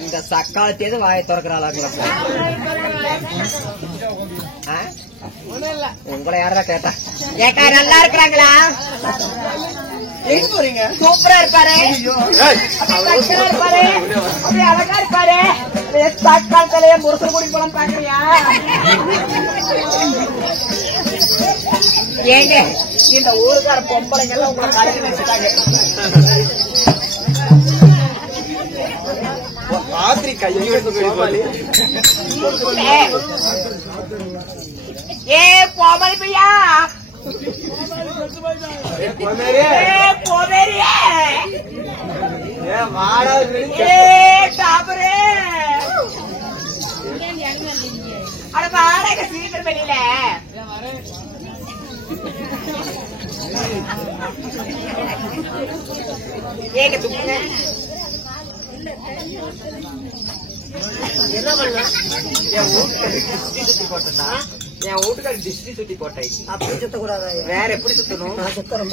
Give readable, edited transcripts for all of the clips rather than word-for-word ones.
எந்த சக்காலத்தேது வாயை திறக்கிறாளாங்களா? உங்களை யாரா கேட்டா? கேட்டா நல்லா இருக்கிறாங்களா? சூப்பரா இருப்பாரு, இருப்பாரு, அப்படி அழகா இருப்பாரு. சக்காலத்திலேயே முருசல் கூடி போலாம் பாக்குறியா? ஏங்க இந்த ஊருக்கார பொம்பளைங்க எல்லாம் உங்களை கடையில் வச்சுட்டாங்க. ராத்திரி ஏ கோமலி பையா, அட வாடகை சீக்கிரம் வெளியில ஏங்க துப்புங்க. என்ன பண்ண என் வீட்டுக்கார டிஸ்டி சுத்தி போட்டை அப்படி சுத்தக்கூடாது. வேற எப்படி சுத்தணும்? நான் சுத்தறேன்.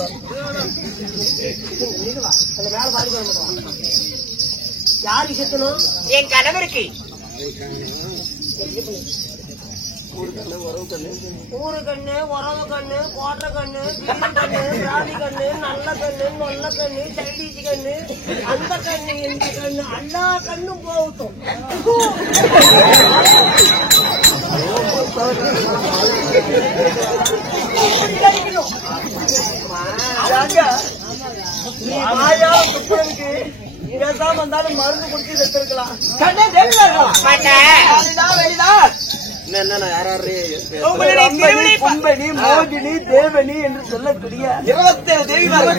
மேல பாடி யாருக்கு சுத்தணும்? என் கணவருக்கு. ஊரு கண்ணு, உறவு கண்ணு, கோட்டை கண்ணு, கண்ணு, ராணி கண்ணு, நல்ல கண்ணு, நொல்ல கண்ணு, சைடீசி கண்ணு, அந்த கண்ணு, இந்த கண்ணு, எல்லா கண்ணும் போகட்டும். பேசாம வந்தாலும் மருந்து குடிச்சு செத்துருக்கலாம். மோகினி, தேவனி என்று சொல்லக்கூடிய 27 தேவிகள்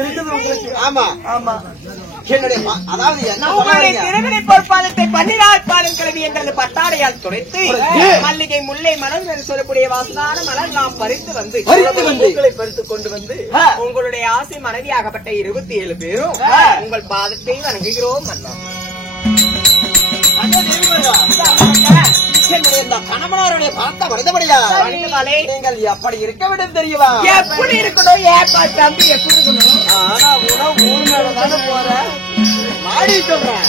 இருக்குது. ஆமா ஆமா. அதாவது திருவிழை பொற்பாதத்தை 14 பாலும் கிளவி எங்களது பட்டாடையால் துடைத்து மல்லிகை, முல்லை, மலர் என்று சொல்லக்கூடிய வாசனான மலர் நாம் பறித்து வந்து பறித்துக் கொண்டு வந்து உங்களுடைய ஆசை மனைவியாகப்பட்ட 27 பேரும் உங்கள் பாதத்தை வணங்குகிறோம். கணவனாருடைய பார்த்த மனிதபடியா நீங்கள் எப்படி இருக்க வேண்டும் தெரியுமா? எப்படி இருக்கணும்? ஏப்பா தம்பி எப்படி இருக்கணும்? ஆனா உணவு ஊர் மேலதான போற மாடி சொல்றேன்.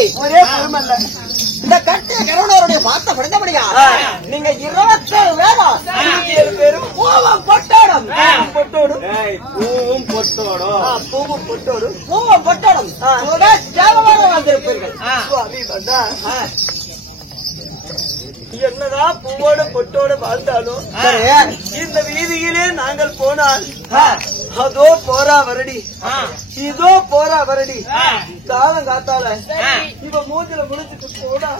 பெருமை ஒரே பெருமை இல்ல. இந்த கட்டிய கருணாருடைய பார்த்த படித்தபடியா நீங்க 27 பேரும் பூவும் பொட்டோடும் பூவும் பொட்டோடும் பூவும் பொட்டோடும் பூவும் பொட்டோடும் சேவமாக வந்திருப்பீர்கள். சுவாமி வந்தா என்னதான் பூவோட பொட்டோட வாழ்ந்தாலும் இந்த வீதியிலே நாங்கள் போனால் அதோ போரா வரடி இதோ போரா வரடி காலம் காத்தால இவ மூஞ்சில முடிச்சுட்டு போனா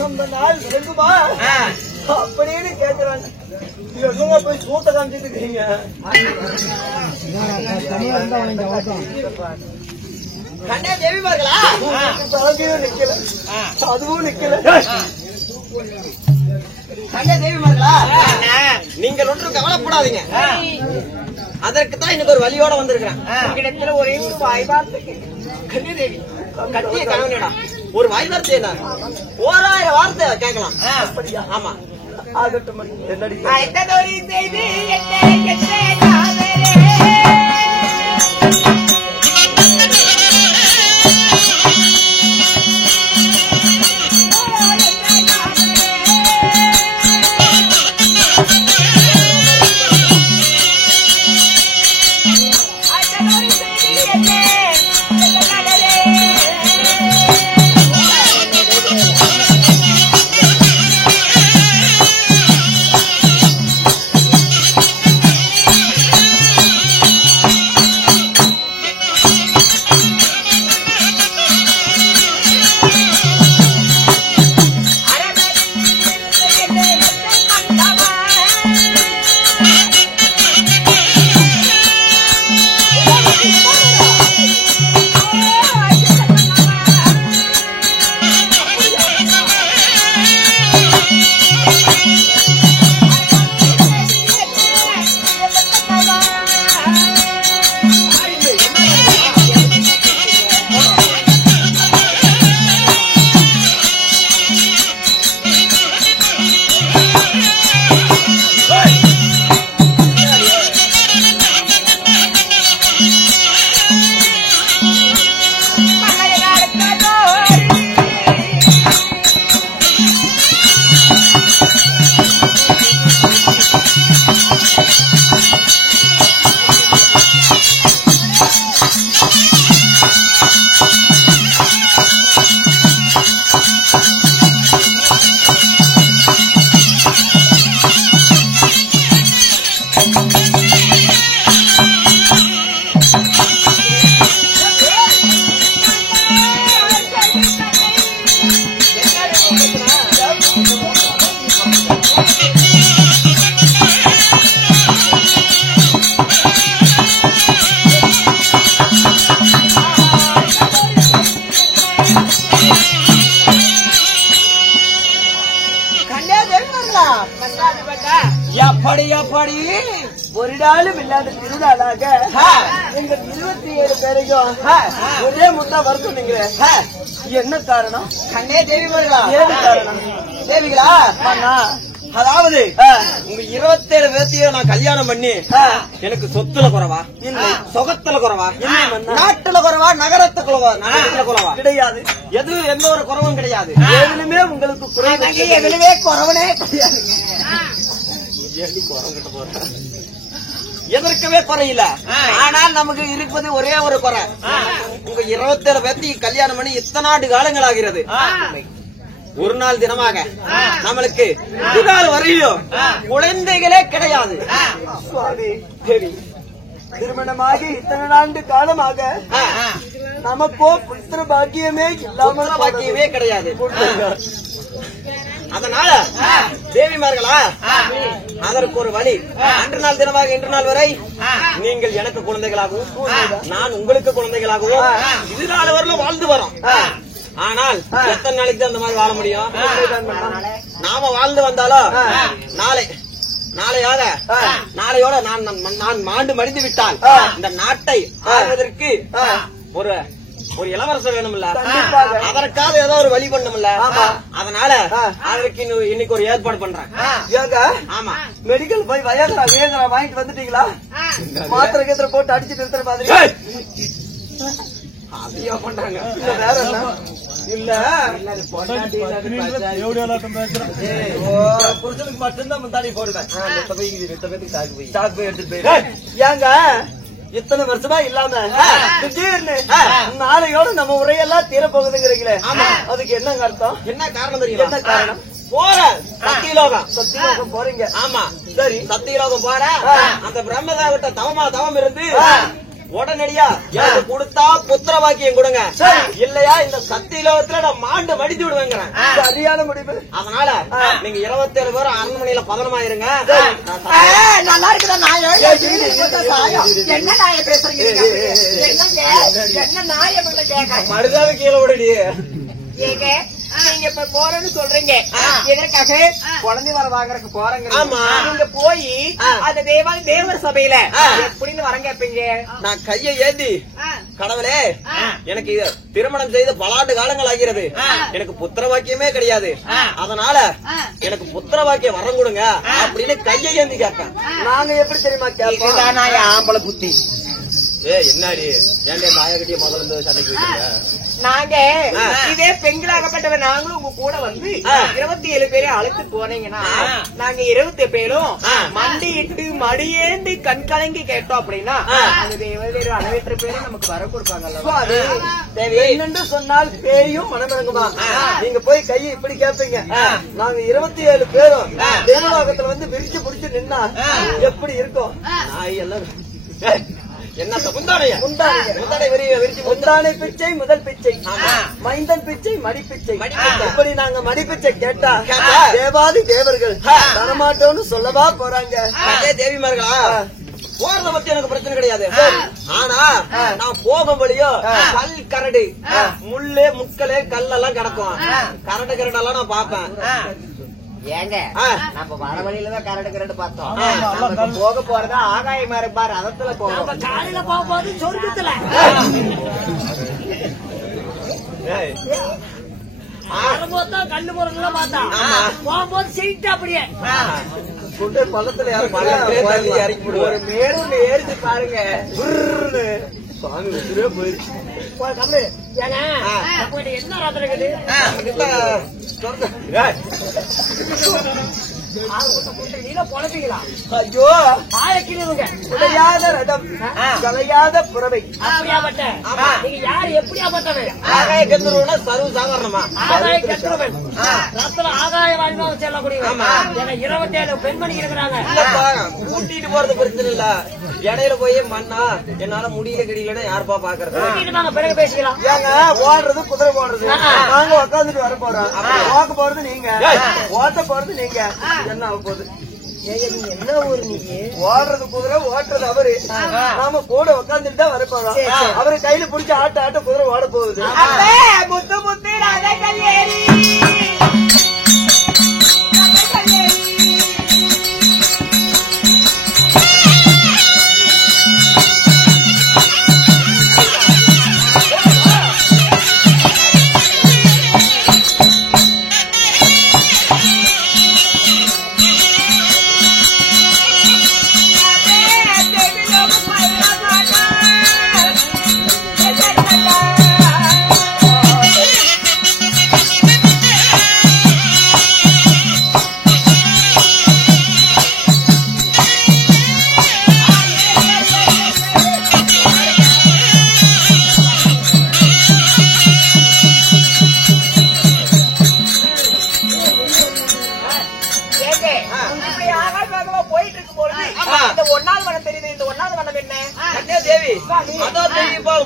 ரொம்ப நாள் விளங்குமா அப்படின்னு கேக்குறாங்க. என்னங்க போய் சூட்ட காமிச்சிட்டு இருக்கீங்க? கண்ணே தேவிமார்களா நிக்கல அதுவும் நிக்கல. கண்ணே தேவிமார்களா நீங்கள் ஒன்றும் கவலைப்படாதீங்க. அதற்கு தான் இன்னைக்கு ஒரு வழியோட வந்திருக்கிறேன். இடத்துல ஒரே ஒரு வாய்வார்த்தை கண்ணே தேவி கட்டிய கணவனிடா ஒரு வாய்வார்த்தை என்ன 1000 வார்த்தை கேட்கலாம். ஆமா ஆகட்டும். என்னடி செய்தி எப்படி எப்படி ஒரு நாளும் இல்லாத திருநாளாக எங்க 27 பேரையும் ஒரே முட்டா வர சொன்னீங்க. என்ன காரணம்? கண்ணே தேவிமார்களா ஏது காரணம்? தேவிகளா அதாவது உங்க 27 பேர்த்தையும் நான் கல்யாணம் பண்ணி எனக்கு சொத்துல குறவா இல்லை, சொகத்துல குறவா இல்லை மன்னா. நாட்டுல குறவா நகரத்துல குறவா கிடையாது. எந்த ஒரு குறவும் கிடையாது. எதுலுமே உங்களுக்கு குறைவு எதுலுமே குறவனே கிடையாது. எதற்குமே குறையில. ஆனால் நமக்கு இருப்பது ஒரே ஒரு குறை. உங்க 27 பேர்த்தையும் கல்யாணம் பண்ணி இத்தனை ஆண்டு காலங்கள் ஆகிறது. ஒரு நாள் தினமாக நம்மளுக்கு இதுநாள் வரையிலும் குழந்தைகளே கிடையாது. சுவாமி தேவி திருமணமாகி இத்தனை ஆண்டு காலமாக நமக்கோ புத்திர பாக்கியமே இல்லாமல் பாக்கியமே கிடையாது. அதனால தேவிமார்களா அதற்கு ஒரு வழி. அன்று நாள் தினமாக இன்று நாள் வரை நீங்கள் எனக்கு குழந்தைகளாகவும் நான் உங்களுக்கு குழந்தைகளாகவும் இது நாள் வரலும் வாழ்ந்து வரோம். ஆனால் எத்தனை நாளைக்கு தான் அந்த மாதிரி வாழ முடியும்? நாம வாழ்ந்து வந்தாலும் நாளையோட நான் மாண்டு மடிந்து விட்டால் இந்த நாட்டை ஆள்வதற்கு ஒரு இளவரசர் வேணும்ல, அதற்காக ஏதோ ஒரு வழி பண்ணும்ல. அதனால அதற்கு இன்னைக்கு ஒரு ஏற்பாடு பண்றேன். ஆமா, மெடிக்கல் போய் வயகரா வாங்கிட்டு வந்துட்டீங்களா? மாத்திரை கேத்திர போட்டு அடிச்சுட்டு இருக்கிற மாதிரி அதையா பண்றாங்க. வேற என்ன? இல்ல புருஷனுக்கு மட்டும்தான் முந்தாடி போடுவேன். சாக்கு போய் எடுத்துட்டு போய் ஏங்க இத்தனை வருஷமா இல்லாம திடீர்னு நாளையோட நம்ம உரையெல்லாம் தீர போகுதுங்கிறீங்களே, அதுக்கு என்னங்க அர்த்தம்? என்ன காரணம் தெரியும்? என்ன காரணம்? போற சத்தியலோகம் போறீங்க. ஆமா சரி, சத்தியலோகம் போற அந்த பிரம்மதேவட்ட தவம் இருந்து உடனடியா எனக்கு கொடுத்தா புத்திர வாக்கியம் கொடுங்க, இல்லையா இந்த சத்தியலோகத்துல நான் மாண்டு வடித்து விடுவேங்கிறேன். சரியான முடிவு. அதனால நீங்க 27 பேரும் அரண்மனையில பதனமாயிருங்க. நல்லா இருக்குதா? என்ன நாய பேசுறீங்க? என்ன நாய கேட்க மருதாவை கீழே விடுடி. ஏங்க நீங்க இப்ப போறேன்னு சொல்றீங்க, எதற்காக? குழந்தை வர வாங்குறதுக்கு போறேங்க. நீங்க போய் அந்த தேவர் சபையில எப்படின்னு வரம் கேட்பீங்க? நான் கையை ஏந்தி, கடவுளே எனக்கு திருமணம் செய்து பல ஆண்டு காலங்கள் ஆகிறது, எனக்கு புத்திர வாக்கியமே கிடையாது, அதனால எனக்கு புத்திர வாக்கியம் வரம் கொடுங்க அப்படின்னு கையை ஏந்தி கேட்பேன். நாங்க எப்படி தெரியுமா கேட்போம்? ஆம்பளை புத்தி. என்னாடி ஏன் நாயகட்டிய முதல்ல சண்டைக்கு நாங்க இதே பெண்களாகப்பட்டவ நாங்களும் உங்க கூட வந்து 27 பேரை அழைத்து போனீங்கன்னா நாங்க 20 பேரும் மண்டியிட்டு மடியேந்து கண் கலங்கி கேட்டோம் அப்படின்னா அந்த தேவதேவ அளவற்ற பேரும் நமக்கு வர கொடுப்பாங்க. என்னென்று சொன்னால் பேயும் மனமிறங்குமா? நீங்க போய் கையை இப்படி கேட்பீங்க, நாங்க 27 பேரும் தேவலோகத்துல வந்து விரிச்சு பிடிச்சு நின்னா எப்படி இருக்கும்? நாய் எல்லாம் என்ன முந்தானை பிச்சை முதல் பிச்சை, மைந்தன் பிச்சை மடி பிச்சை. இப்படி நாங்க மடி பிச்சை கேட்டா தேவாதி தேவர்கள் தரமாட்டோம்னு சொல்லவா போறாங்க. தேவிமார்களா போறத பத்தி எனக்கு பிரச்சனை கிடையாது, ஆனா நான் போகும் வழியோ கல் கரடு முள்ளு முட்களே கல்லெல்லாம் கிடக்கும், கரடு கரடெல்லாம் நான் பாப்பேன். ஏங்க நம்ம வர வழியிலதான் கரடு பார்த்தோம், போக போறதா ஆகாயமா இருப்பாரு அதத்துல போவோம், காலையில போகும்போது சொர்க்கத்துல ஆரம்பத்தான் கண்ணு போறதெல்லாம் பார்த்தா போகும்போது செய்யிட்டு அப்படியே பள்ளத்துல இறக்கி ஒரு மேலும் ஏறிச்சு பாருங்க, சாமி உசுரே போயிருச்சு. என்ன ராத்திரி இருக்குது? ஐயோ உடையாத ரதம் கலையாத புறவை நீங்க யாரு எப்படியாப்பட்டவன்? ஆகாய கத்துருவனா சர்வ சாதாரணமா ஆகாய கத்துருவன் ரத்தல ஆகாய வாழ்ந்தாலும் செல்லக்கூடிய 27 பெண்மணி இருக்கிறாங்க. கூட்டிட்டு போறது பிரச்சனை இல்ல, இடையில போய் மண்ணா என்னால முடியல கிடையிலன்னா யாருப்பா பாக்குறது? பிறகு பேசிக்கலாம். ஏங்க ஓடுறது குதிரை போடுறது நாங்க உட்காந்துட்டு வர போறோம், ஓக்க போறது நீங்க, ஓட்ட போறது நீங்க, என்ன ஆக போகுது? என்ன ஊரு? நீ ஓடுறது குதிரை ஓட்டுறது அவரு, நாம கூட உட்காந்துட்டு தான் வர போறோம். அவரு கையில பிடிச்ச ஆட்ட குதிரை ஓட போகுது. முத்து முத்து ராஜகல்லேரி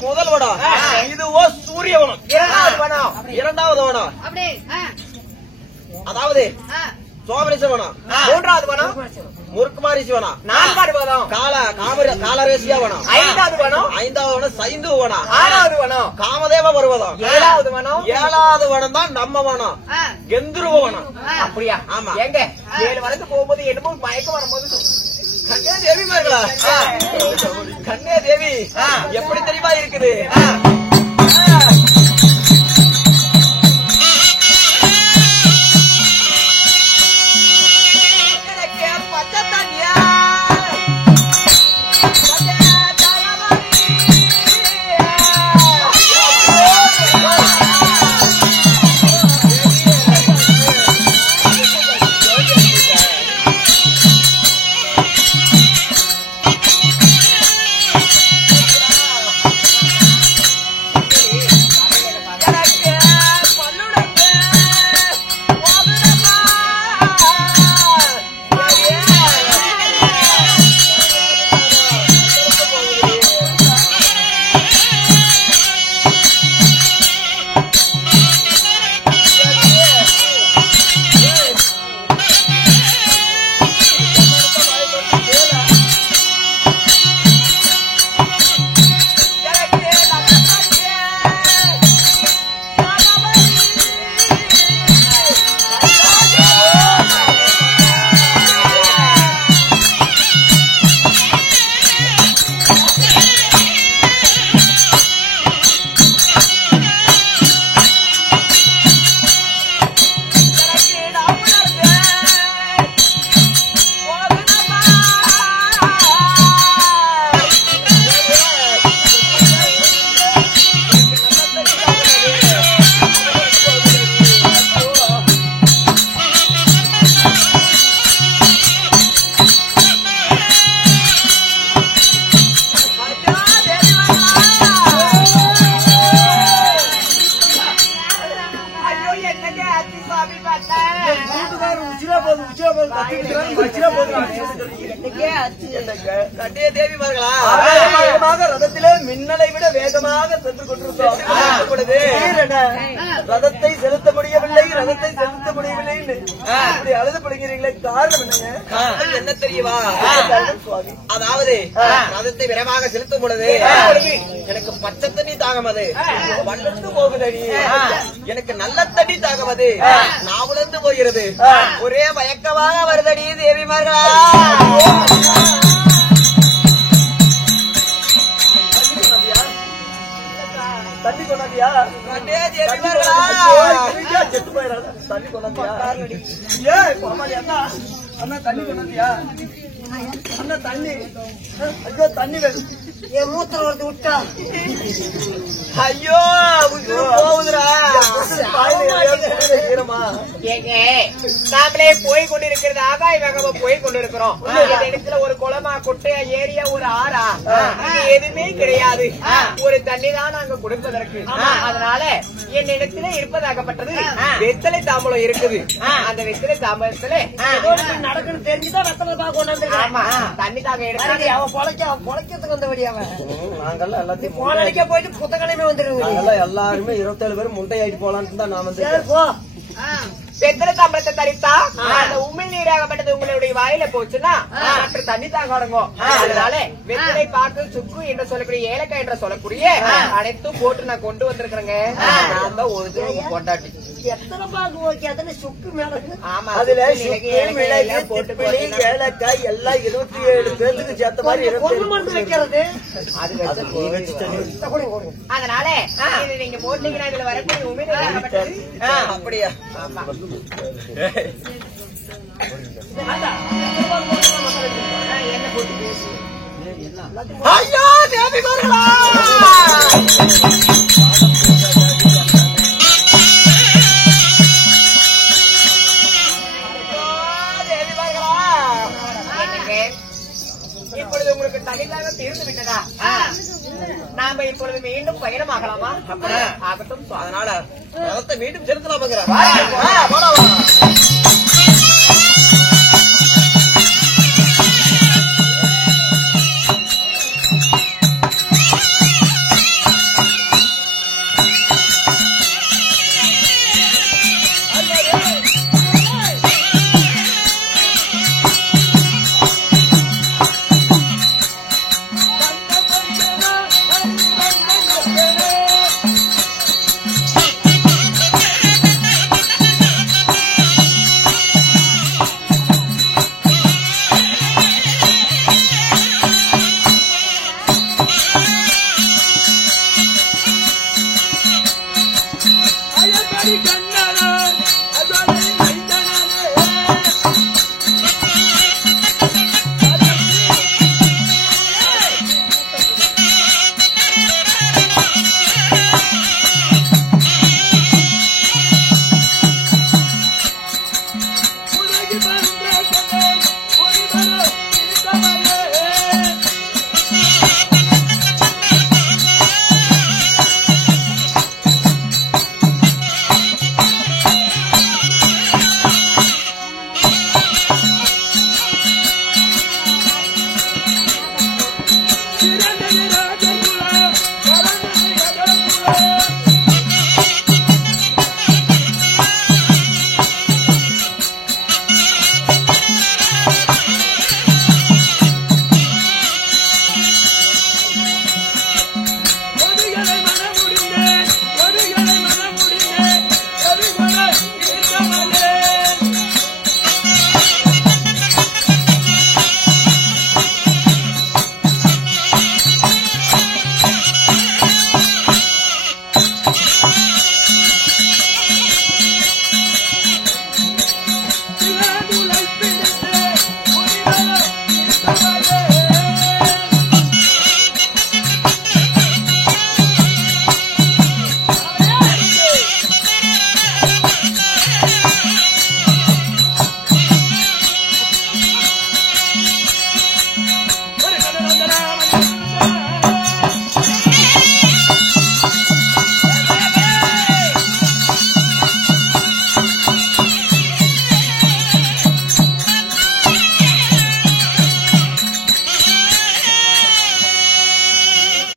முதல் வனம் இதுவோ சூரிய வனம், இரண்டாவது வனம் அதாவது சோமரிச வனம், மூன்றாவது வனம் முருக்குமாரிசி வனம், நான்காவது வனம் காலரேசியா வனம், ஐந்தாவது வனம் சைந்து வனம், ஆறாவது வனம் காமதேவ பருவதம், ஏழாவது வனம் தான் நம்ம வனம் கெந்துருவ வனம். அப்படியா? ஆமா. எங்க 7 வனத்துக்கு போகும்போது என்னமோ மயக்கம் வரும்போது கண்ணே தேவிமார்களா, கண்ணே தேவி எப்படி தெரியுமா இருக்குது? என்னங்க அத்தி சுவாமி பார்த்தா உச்சிரா போதும் கட்டிய தேவிமார்களா ரதத்திலே மின்னலை விட வேகமாக சென்று கொண்டிருக்கோம். ரதத்தை செலுத்த முடியவில்லை அப்படி அழுது படுகிறீங்களே, காரணம் என்னங்க? என்ன தெரியுமா? அதாவது ரதத்தை விரைவாக செலுத்தும் பொழுது எனக்கு பச்சை தண்ணி தாகமது வளர்ந்து போகுதடி, எனக்கு நல்ல தண்ணி தாகமது நான் உணர்ந்து போகிறது, ஒரே மயக்கமாக வருதடி தேவிமார்களா. தண்ணி கொண்டாதியா? செத்து போயிடாத. தண்ணி கொண்டாதியா? அண்ணா தண்ணி கொண்டாதியா? அண்ணா தண்ணி, ஐயோ தண்ணி வேணும். என் மூத்திரம் வருது விட்டா. ஐயோ போகுதுரா. நாமளே போய் கொண்டிருக்கிறது ஆகாய வேகமா போய் கொண்டிருக்கிறோம். இடத்துல ஒரு குளமா கொட்டையா ஏரியா ஒரு ஆறா எதுவுமே கிடையாது. ஒரு தண்ணி தான் நாங்க கொடுப்பதற்கு. அதனால என் இடத்துல இருப்பதாகப்பட்டது வெத்தலை தாம்பலம் இருக்குது. அந்த வெத்தலை தாம்பலத்துல நடக்குன்னு தெரிஞ்சுதான் வெத்தலை தாங்க கொண்டு வந்து தண்ணி தாங்க எடுத்து அவன் பொழைக்கிறதுக்கு வந்தபடி அவன் நாங்கெல்லாம் எல்லாத்தையும் போனடிக்க போயிட்டு புத்தகமே வந்துருங்க. எல்லாருமே 27 பேரும் முண்டையாயிட்டு போலான்னு தான் நான் வந்து வெத்தலை தாம்பலத்தை தரித்தா அந்த உமிழ் நீராகப்பட்டது உங்களுடைய வாயில போச்சுன்னா மற்ற தண்ணி தாங்க அடங்கும். அதனால வெத்தலை பாக்கு சுக்கு என்று சொல்லக்கூடிய ஏலக்காய் என்று சொல்லக்கூடிய அனைத்தும் போட்டு நான் கொண்டு வந்திருக்கிறேங்க. நான் தான் ஒரு கொண்டாட்டி எத்தனை பாக்கு ஓகே அதுல சுக்கு மேல ஆமா அதுல போட்டு ஏலக்காய் எல்லாம் 27 பேருக்கு சேர்த்த மாதிரி வைக்கிறது. அதனால இது நீங்க போட்டீங்கன்னா இதுல வரக்கூடிய உமிழ் நீராகப்பட்டது அப்படியா? ஆமா என்ன போட்டு பேசு. ஐயா தேவிமார்களா, இப்பொழுது உங்களுக்கு தனியாக தீர்ந்து விட்டதா? நாம இப்பொழுது மீண்டும் பயணமாகலாமா? ஆகட்டும். அதனால ரதத்தை மீண்டும் செலுத்தலாம்.